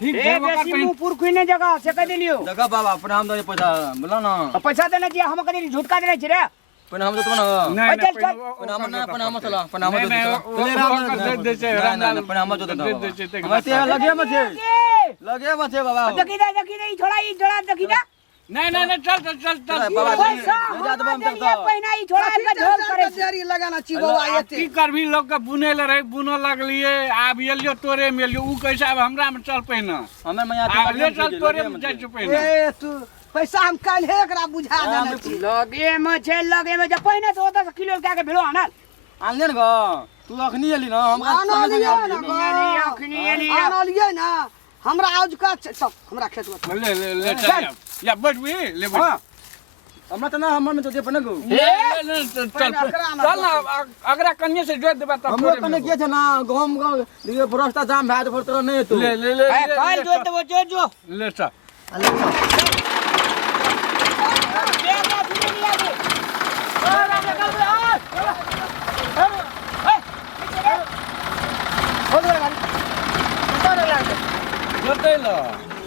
ठीक ए है बेसी मुंह पुरखुई ने जगह से कह दिलियो जगह बाबा अपन हम दे पैसा बोला ना पैसा देना चाहिए हम कदी झूठ का देना चाहिए रे पण हम तो ना नहीं चल, चल। पण हम चला पण हम दे दे से पण हम जो हम लगे मत बाबा दकी दे थोड़ा दकी दे नहीं चल बाबा पैसा पहिना ही थोड़ा का ढोल करे जारी लगाना चाहिए बाबा अब की करबी लोग के बुने ले रहे बुनो लगलिए आब एलियो तोरे में एलियो उ कैसे अब हमरा में चल पहिना हमें मैं आ ले चल तोरे में जाय पहिना ए तू पैसा हम कल है एकरा बुझा देना चाहिए लगे में जब पहिने से होता किलो क्या के भेलो आना आनले न ग तू अखनी एली ना हम आना लिया ना आना लिया ना हमरा आज का सब हमरा खेत में ले चल या बैठबी ले बैठ हमरा त ना हमर में तो दे पने गो चल ना अगरा कन्या से जोड़ देबा तब हमरो कने के छ ना गम ये भ्रष्टाचार भात भर तरह नहीं तू ले काल जो तो जो ले चल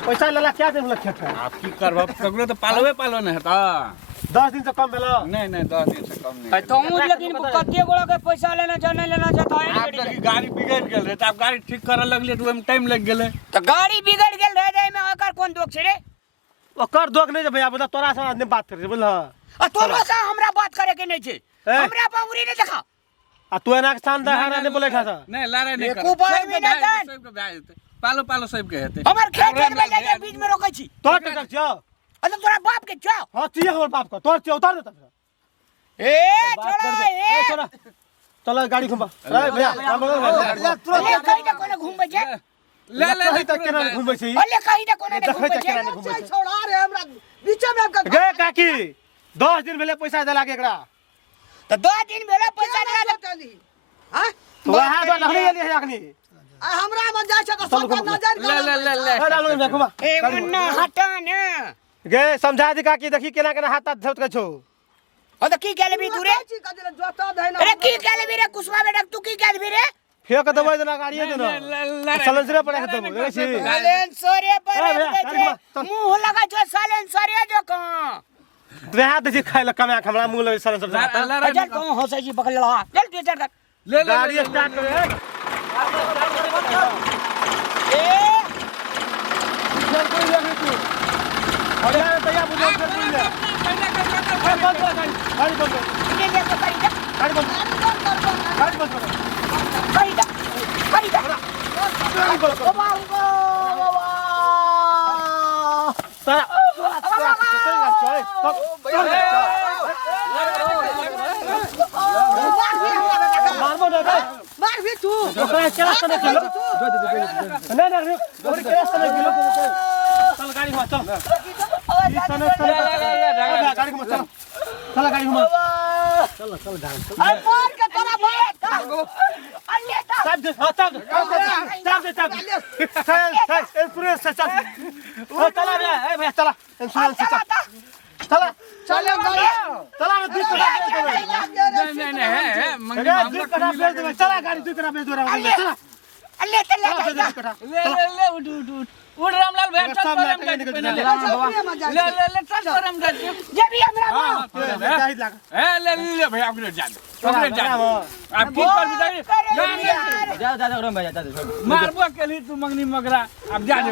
पैसा लेला क्या दिन लग खेत है आप की करबा सगरो तो पालो न हेता 10 दिन से कम भेलो नहीं 10 दिन से कम नहीं तो लेकिन कते गोला के पैसा लेना चाह नहीं लेना चाहता आप देखी गाड़ी बिगड़ गेल रे त आप गाड़ी ठीक करे लगले तो टाइम लग गेले तो गाड़ी बिगड़ गेल रह जाए में ओकर कौन दोष रे ओकर दोख नहीं भैया बता तोरा से आदमी बात करे बोल आ तोरा से हमरा बात करे के नहीं छे हमरा पंगुरी नहीं देखा आ तू एना शान दहाड़ा नहीं बोले था नहीं लारे नहीं एको बार में नहीं जान। सबके भाई हेते पालो सब के हेते हमर खेत में जाके बीच में रोकै छी तोर टकर छ अरे तोरा बाप के छ हां तिया हमर बाप का तोर छ उतार दे ए छोड़ा चल गाड़ी घुमा रे भैया ले कहीं ना कोने घूमबे छे ले तक केना घुमबै छी अले कहीं ना कोने देखै घूमबे त केना छे घुमबै छी छोड़ा रे हमरा बीच में का गे काकी 10 दिन भेले पैसा देला के एकरा तो 2 दिन भेला पैसा देला चली हां तो वहां तो नहीं एली है अखनी आ हमरा में जाय छ तो सब नजर ले डालो में घुमा ए मुन्ना हटा ना गे समझा दी काकी देखी केना केना हाथ धोत के छौ ओ तो की कहले भी तू रे जोता देना अरे की कहले भी रे कुसवा बेटा तू की कहले भी रे फेंक देबै देना गाड़िए देना सलेंसरे पड़े के देबो देखै छी साइलेंसरे पर अरे भैया, मुंह लगा जो साइलेंसरे जो कहां वहां देखी खाइ ल कमा हमरा मुंह लगे सलेंसर अजल कहां हंसे जी पकड़ ला चल तू चल ले गाड़ी स्टार्ट करे ए चल कोई लगे तू अरे तैयार बुझो कर ले बंद कर गाड़ी बंद कर ये ले तो करी जा गाड़ी बंद गाड़ी बंद कर करी जा गाड़ी बंद कर ओ बाबू सारा मार भी तू चल गाड़ी घुमा चल गाड़ी घुमा चल गाड़ी घुमा अरे मार के तोरा बात अल्ले ता इंश्योरेंस से चल चला भैया चला इंश्योरेंस से चला चलो गाड़ी चला ना 20 नहीं है मंगी कटा बेच दे चला गाड़ी 2 कटा बेच दे रहा चला अल्ले चल ले उठ रामलाल भैया चल ले चल रामलाल ये भी हमरा जाहिद लगा ले भैया अपने जा आप की कर बताइए जा रम भैया जा मारबो के लिए तू मंगनी मगरा अब जा दे